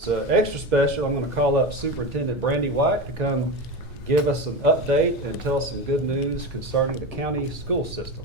It's extra special. I'm going to call up Superintendent Brandy White to come give us an update and tell us some good news concerning the county school system.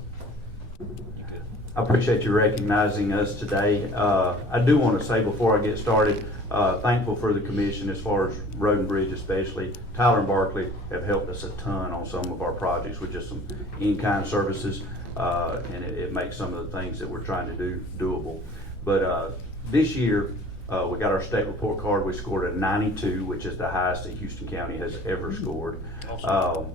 I appreciate you recognizing us today. I do want to say before I get started, thankful for the commission as far as Road and Bridge especially. Tyler and Barkley have helped us a ton on some of our projects with just some in-kind services, and it makes some of the things that we're trying to do doable. But this year, we got our state report card. We scored a 92, which is the highest that Houston County has ever scored. Awesome.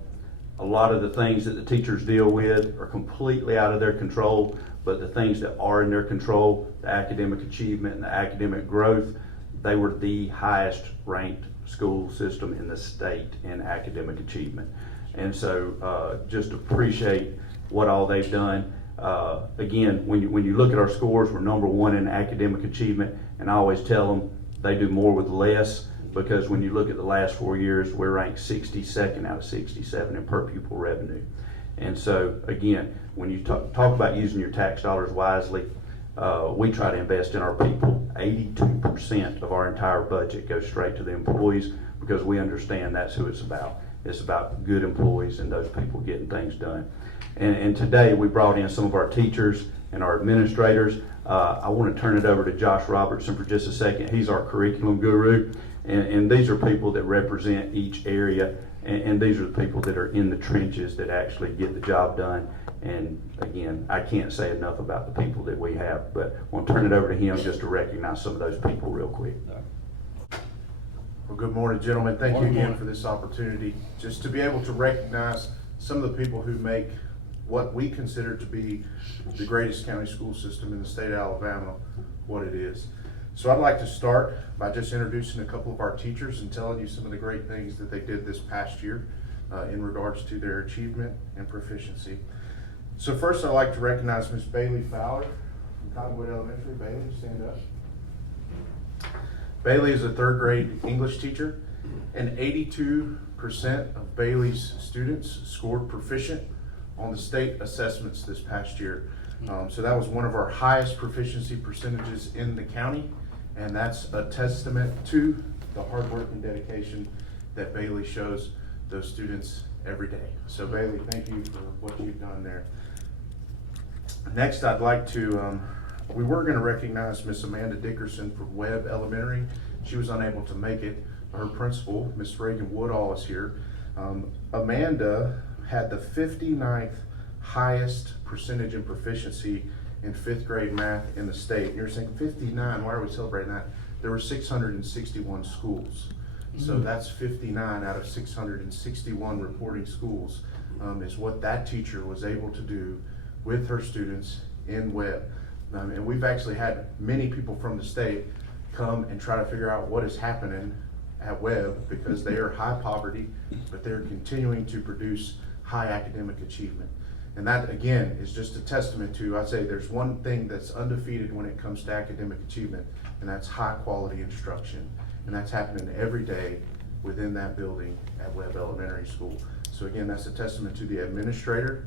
A lot of the things that the teachers deal with are completely out of their control, but the things that are in their control, the academic achievement and the academic growth, they were the highest ranked school system in the state in academic achievement. And so just appreciate what all they've done. Again, when you look at our scores, we're number one in academic achievement, and I always tell them they do more with less, because when you look at the last 4 years, we're ranked 62nd out of 67 in per pupil revenue. And so again, when you talk about using your tax dollars wisely, we try to invest in our people. 82% of our entire budget goes straight to the employees, because we understand that's who it's about. It's about good employees and those people getting things done. And today we brought in some of our teachers and our administrators. I want to turn it over to Josh Robertson for just a second. He's our curriculum guru, and these are people that represent each area, and these are the people that are in the trenches that actually get the job done. And again, I can't say enough about the people that we have, but I want to turn it over to him just to recognize some of those people real quick. Well, good morning, gentlemen. Thank you again Morning. for this opportunity. Just to be able to recognize some of the people who make what we consider to be the greatest county school system in the state of Alabama what it is. So I'd like to start by just introducing a couple of our teachers and telling you some of the great things that they did this past year in regards to their achievement and proficiency. So first, I'd like to recognize Miss Bailey Fowler from Cottonwood Elementary. Bailey, stand up. Bailey is a third grade English teacher, and 82% of Bailey's students scored proficient on the state assessments this past year. So that was one of our highest proficiency percentages in the county, and that's a testament to the hard work and dedication that Bailey shows those students every day. So Bailey, thank you for what you've done there. Next, I'd like to, we were going to recognize Miss Amanda Dickerson from Webb Elementary. She was unable to make it. Her principal, Miss Reagan Woodall, is here. Amanda had the 59th highest percentage in proficiency in 5th grade math in the state. And you're saying 59, why are we celebrating that? There were 661 schools. So that's 59 out of 661 reporting schools is what that teacher was able to do with her students in Webb. And we've actually had many people from the state come and try to figure out what is happening at Webb, because they are high poverty, but they're continuing to produce high academic achievement. And that, again, is just a testament to, I'd say there's one thing that's undefeated when it comes to academic achievement, and that's high quality instruction. And that's happening every day within that building at Webb Elementary School. So again, that's a testament to the administrator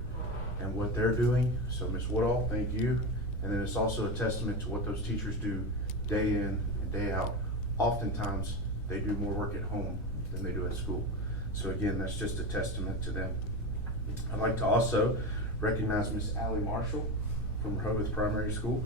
and what they're doing. So Ms. Woodall, thank you. And then it's also a testament to what those teachers do day in and day out. Oftentimes, they do more work at home than they do at school. So again, that's just a testament to them. I'd like to also recognize Miss Allie Marshall from Rehoboth Primary School.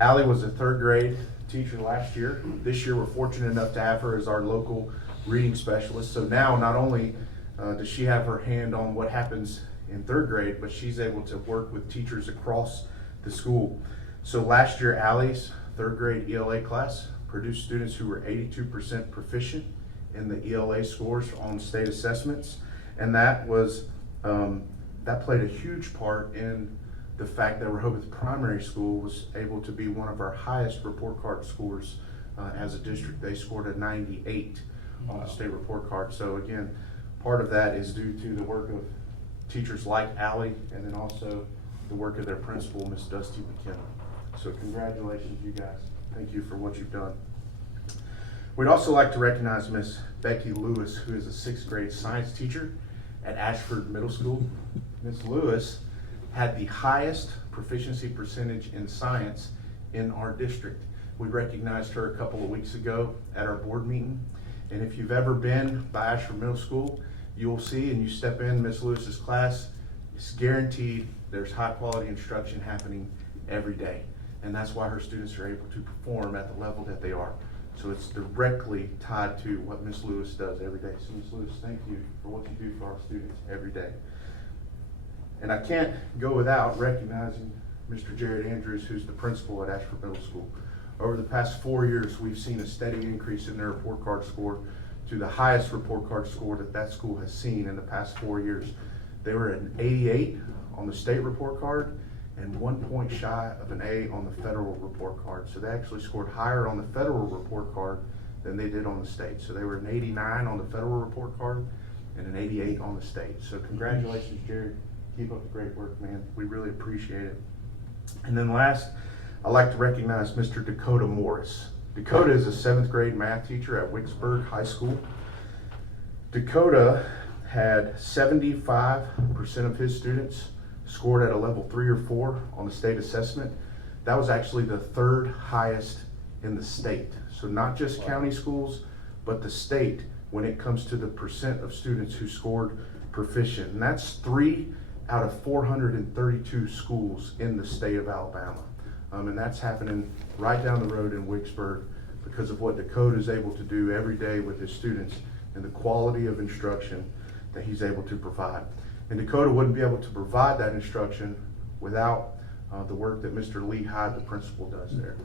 Allie was a third grade teacher last year. This year, we're fortunate enough to have her as our local reading specialist. So now, not only does she have her hand on what happens in third grade, but she's able to work with teachers across the school. So last year, Allie's third grade ELA class produced students who were 82% proficient in the ELA scores on state assessments. And that was, that played a huge part in the fact that Rehoboth Primary School was able to be one of our highest report card scores as a district. They scored a 98 on the state report card. So again, part of that is due to the work of teachers like Allie, and then also the work of their principal, Miss Dusty McKenna. So congratulations, you guys. Thank you for what you've done. We'd also like to recognize Miss Becky Lewis, who is a 6th grade science teacher at Ashford Middle School. Miss Lewis had the highest proficiency percentage in science in our district. We recognized her a couple of weeks ago at our board meeting. And if you've ever been by Ashford Middle School, you will see, and you step in Ms. Lewis's class, it's guaranteed there's high quality instruction happening every day. And that's why her students are able to perform at the level that they are. So it's directly tied to what Ms. Lewis does every day. So Ms. Lewis, thank you for what you do for our students every day. And I can't go without recognizing Mr. Jared Andrews, who's the principal at Ashford Middle School. Over the past 4 years, we've seen a steady increase in their report card score to the highest report card score that school has seen in the past 4 years. They were an 88 on the state report card and 1 point shy of an A on the federal report card. So they actually scored higher on the federal report card than they did on the state. So they were an 89 on the federal report card and an 88 on the state. So congratulations, Jared. Keep up the great work, man. We really appreciate it. And then last, I'd like to recognize Mr. Dakota Morris. Dakota is a 7th grade math teacher at Wicksburg High School. Dakota had 75% of his students scored at a level 3 or 4 on the state assessment. That was actually the 3rd highest in the state. So not just county schools, but the state when it comes to the percent of students who scored proficient. And that's 3 out of 432 schools in the state of Alabama. And that's happening right down the road in Wicksburg because of what Dakota is able to do every day with his students and the quality of instruction that he's able to provide. And Dakota wouldn't be able to provide that instruction without the work that Mr. Lee Hyde, the principal, does there.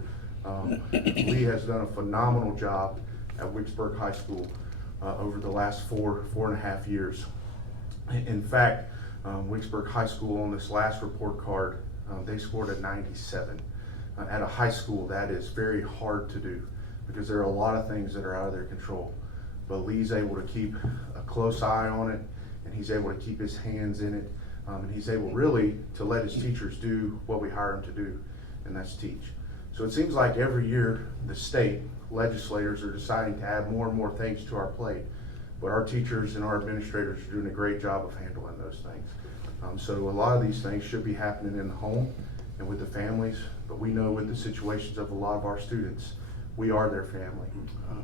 Lee has done a phenomenal job at Wicksburg High School over the last 4.5 years. In fact, Wicksburg High School on this last report card, they scored a 97. At a high school, that is very hard to do because there are a lot of things that are out of their control. But Lee's able to keep a close eye on it, and he's able to keep his hands in it, and he's able really to let his teachers do what we hire them to do, and that's teach. So it seems like every year the state legislators are deciding to add more and more things to our plate, but our teachers and our administrators are doing a great job of handling those things. So a lot of these things should be happening in the home and with the families, but we know with the situations of a lot of our students, we are their family,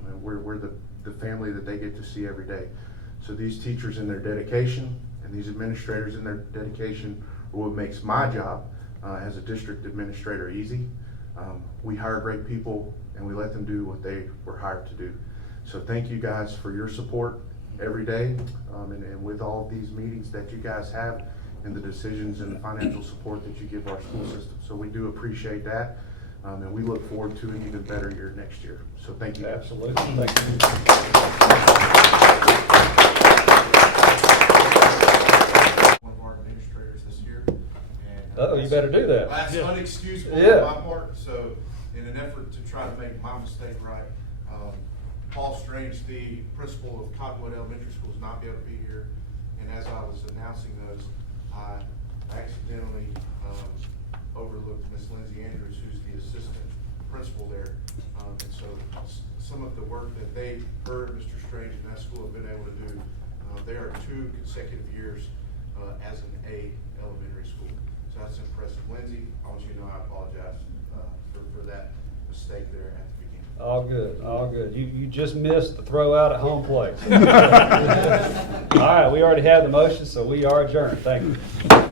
and we're the family that they get to see every day. So these teachers in their dedication and these administrators in their dedication are what makes my job as a district administrator easy. We hire great people and we let them do what they were hired to do. So thank you guys for your support every day, and with all of these meetings that you guys have and the decisions and the financial support that you give our school system. So we do appreciate that, and we look forward to an even better year next year. So thank you. Absolutely. Thank you. One of our administrators this year. Uh-oh, you better do that. That's Yeah. unexcusable Yeah. on my part. So in an effort to try to make my mistake right, Paul Strange, the principal of Cottonwood Elementary School, is not be able to be here. And as I was announcing those, I accidentally overlooked Miss Lindsay Andrews, who's the assistant principal there. And so some of the work that they heard Mr. Strange and that school have been able to do, they are 2 consecutive years as an A elementary school. So that's impressive. Lindsay, I want you to know I apologize for that mistake there at the beginning. All good, all good. You just missed the throw out at home plate. All right, we already have the motion, so we are adjourned. Thank you.